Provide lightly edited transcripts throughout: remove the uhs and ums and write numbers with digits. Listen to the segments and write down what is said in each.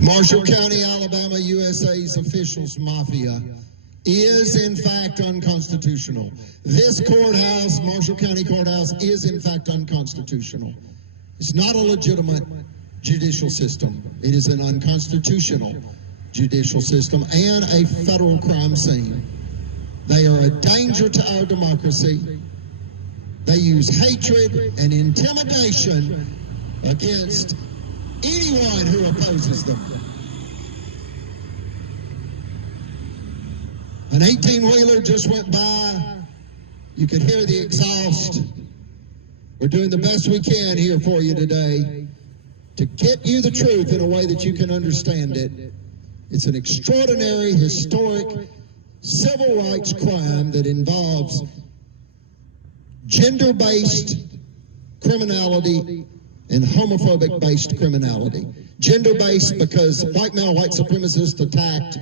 Marshall County, Alabama, USA's officials mafia is in fact unconstitutional. This courthouse, Marshall County Courthouse, is in fact unconstitutional. It's not a legitimate judicial system. It is an unconstitutional judicial system and a federal crime scene. They are a danger to our democracy. They use hatred and intimidation against anyone who opposes them. An 18-wheeler just went by. You could hear the exhaust. We're doing the best we can here for you today to get you the truth in a way that you can understand it. It's an extraordinary, historic, civil rights crime that involves gender-based criminality and homophobic-based criminality. Gender-based because white male, white supremacists attacked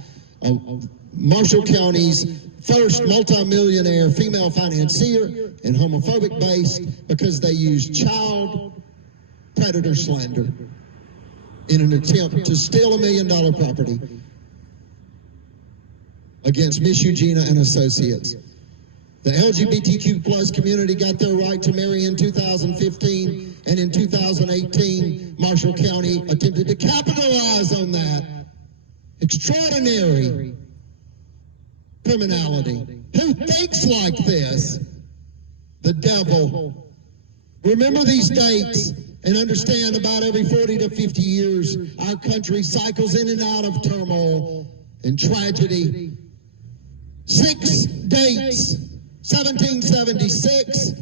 Marshall County's first multimillionaire female financier, and homophobic-based because they used child predator slander in an attempt to steal $1 million property against Miss Eugenia and associates. The LGBTQ plus community got their right to marry in 2015, and in 2018, Marshall County attempted to capitalize on that. Extraordinary criminality. Who thinks like this? The devil. Remember these dates and understand about every 40 to 50 years, our country cycles in and out of turmoil and tragedy. 6 dates: 1776,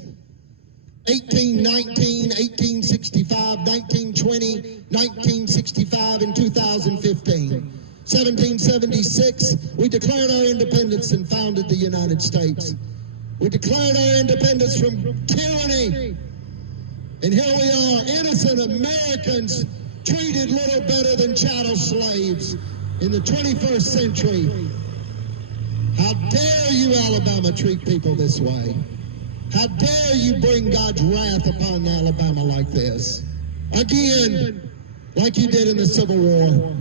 1819, 1865, 1920, 1965, and 2015. 1776, we declared our independence and founded the United States. We declared our independence from tyranny. And here we are, innocent Americans, treated little better than chattel slaves in the 21st century. How dare you, Alabama, treat people this way? How dare you bring God's wrath upon Alabama like this? Again, like you did in the Civil War.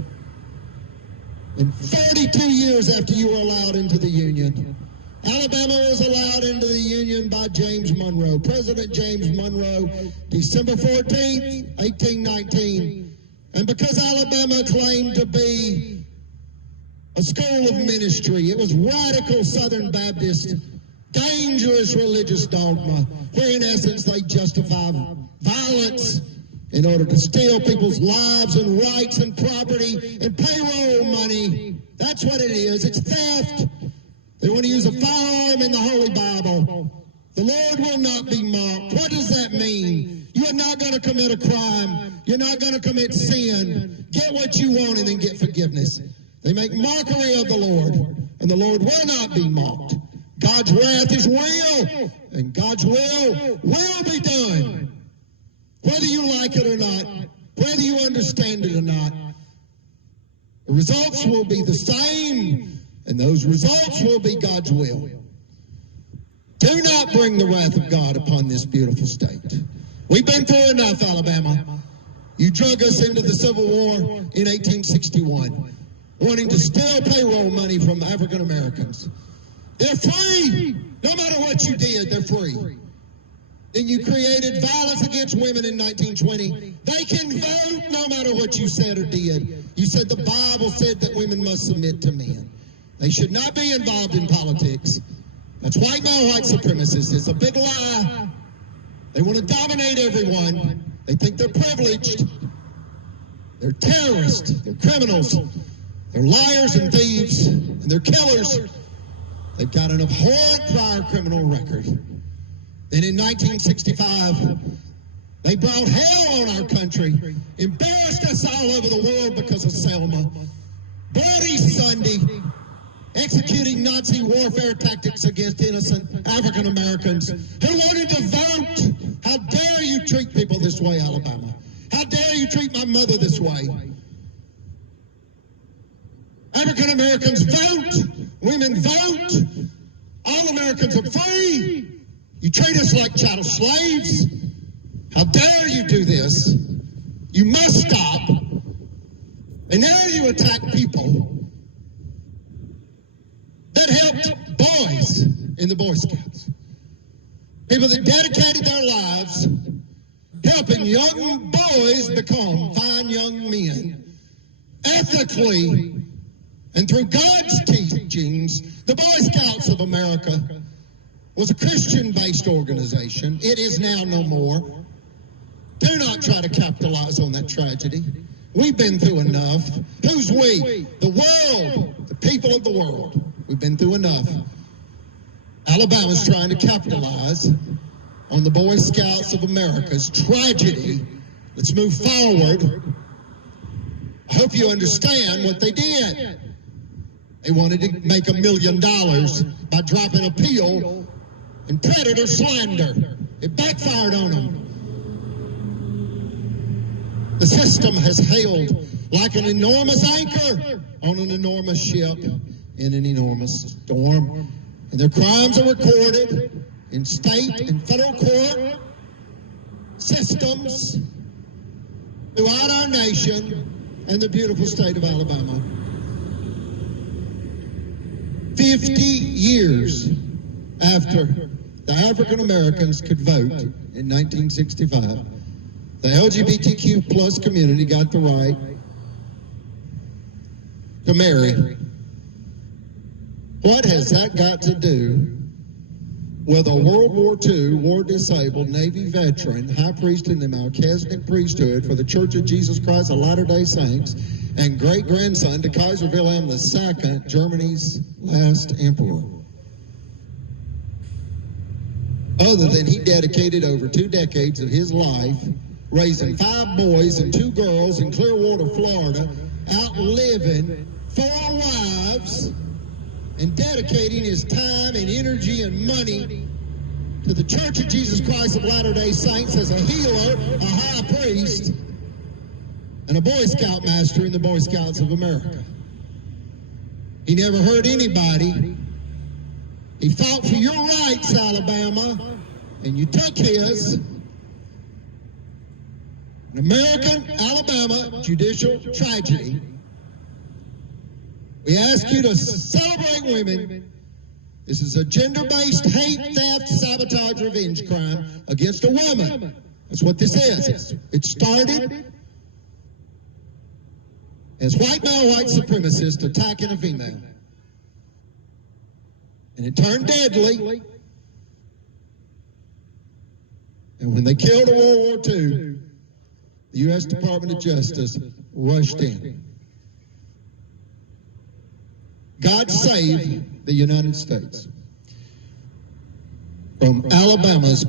And 32 years after you were allowed into the Union, Alabama was allowed into the Union by James Monroe, President James Monroe, December 14th, 1819. And because Alabama claimed to be a school of ministry, it was radical Southern Baptist, dangerous religious dogma, where in essence they justify violence in order to steal people's lives and rights and property and payroll money. That's what it is. It's theft. They want to use a firearm in the Holy Bible. The Lord will not be mocked. What does that mean? You are not going to commit a crime. You're not going to commit sin. Get what you want and then get forgiveness. They make mockery of the Lord, and the Lord will not be mocked. God's wrath is real, and God's will be done. Whether you like it or not, whether you understand it or not, the results will be the same, and those results will be God's will. Do not bring the wrath of God upon this beautiful state. We've been through enough, Alabama. You drug us into the Civil War in 1861, wanting to steal payroll money from African Americans. They're free. No matter what you did, they're free. Then you created violence against women in 1920. They can vote no matter what you said or did. You said the Bible said that women must submit to men. They should not be involved in politics. That's white male white supremacists. It's a big lie. They want to dominate everyone. They think they're privileged. They're terrorists. They're criminals. They're liars and thieves. And they're killers. They've got an abhorrent prior criminal record. Then in 1965, they brought hell on our country, embarrassed us all over the world because of Selma. Bloody Sunday, executing Nazi warfare tactics against innocent African Americans who wanted to vote. How dare you treat people this way, Alabama? How dare you treat my mother this way? African Americans vote. Women vote. All Americans are free. You treat us like chattel slaves. How dare you do this? You must stop. And And now you attack people that helped boys in the Boy Scouts. People that dedicated their lives helping young boys become fine young men, ethically, and through God's teachings. The Boy Scouts of America was a Christian-based organization. It is now no more. Do not try to capitalize on that tragedy. We've been through enough. Who's we? The world, the people of the world. We've been through enough. Alabama's trying to capitalize on the Boy Scouts of America's tragedy. Let's move forward. I hope you understand what they did. They wanted to make $1 million by dropping a pill and predator slander. It backfired on them. The system has held like an enormous anchor on an enormous ship in an enormous storm. And their crimes are recorded in state and federal court systems throughout our nation and the beautiful state of Alabama. 50 years after the African Americans could vote in 1965, the LGBTQ plus community got the right to marry. What has that got to do with a World War II, war-disabled Navy veteran, high priest in the Melchizedek priesthood for the Church of Jesus Christ of Latter-day Saints, and great-grandson to Kaiser Wilhelm II, Germany's last emperor? Other than he dedicated over 2 decades of his life raising 5 boys and 2 girls in Clearwater, Florida, outliving 4 wives, and dedicating his time and energy and money to the Church of Jesus Christ of Latter-day Saints as a healer, a high priest, and a Boy Scout master in the Boy Scouts of America. He never hurt anybody. He fought for your rights, Alabama, and you took his. An American Alabama judicial tragedy. We ask you to celebrate women. This is a gender-based hate, theft, sabotage, revenge crime against a woman. That's what this is. It started as white male white supremacists attacking a female. And it turned deadly. And when they killed in World War II, the U.S. Department of Justice rushed in. God save the United States from Alabama's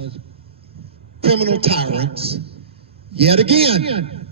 criminal tyrants yet again.